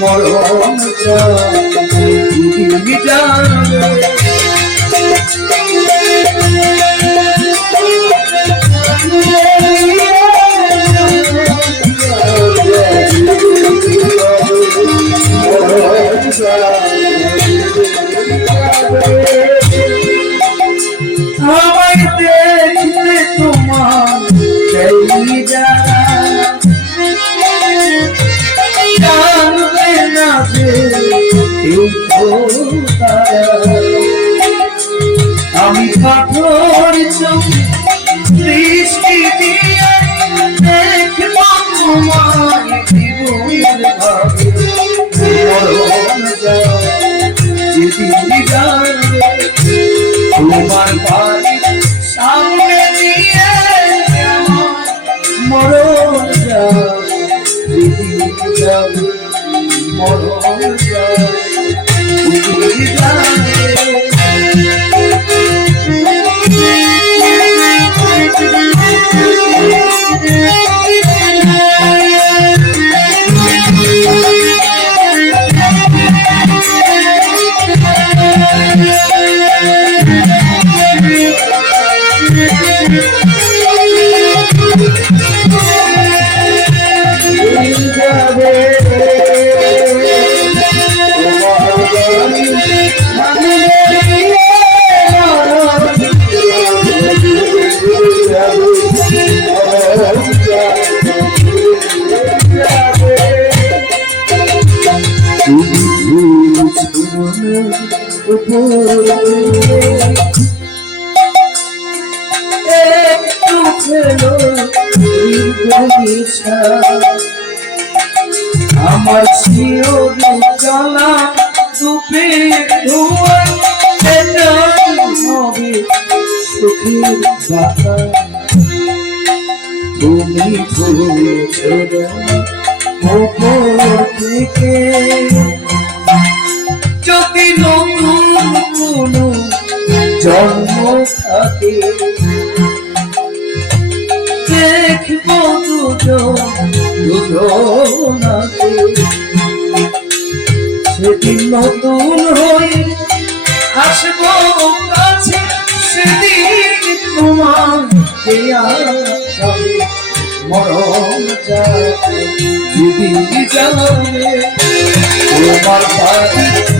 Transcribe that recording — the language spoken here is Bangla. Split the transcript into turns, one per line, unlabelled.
মরণ যায় আমি পাথর দৃষ্টি দিয়ে দেখব তোমার জীবনের তোমার বাড়ি মরণ যাবে মরণ যাবে যেদিন যাবে একটু খেলো আমার শিওর জ্বালা দুপে ধোয়া হবে সুখের বাতা তুমি ফুলেছ ওপর থেকে যদি নতুন কোনো জন্ম থাকে। দেখব দুজন, দুজনাকে। সেদিন নতুন হয়ে আসব কাছে, সেদিন তোমার দেয়া যাবে যদি যাবে তোমার বাড়ি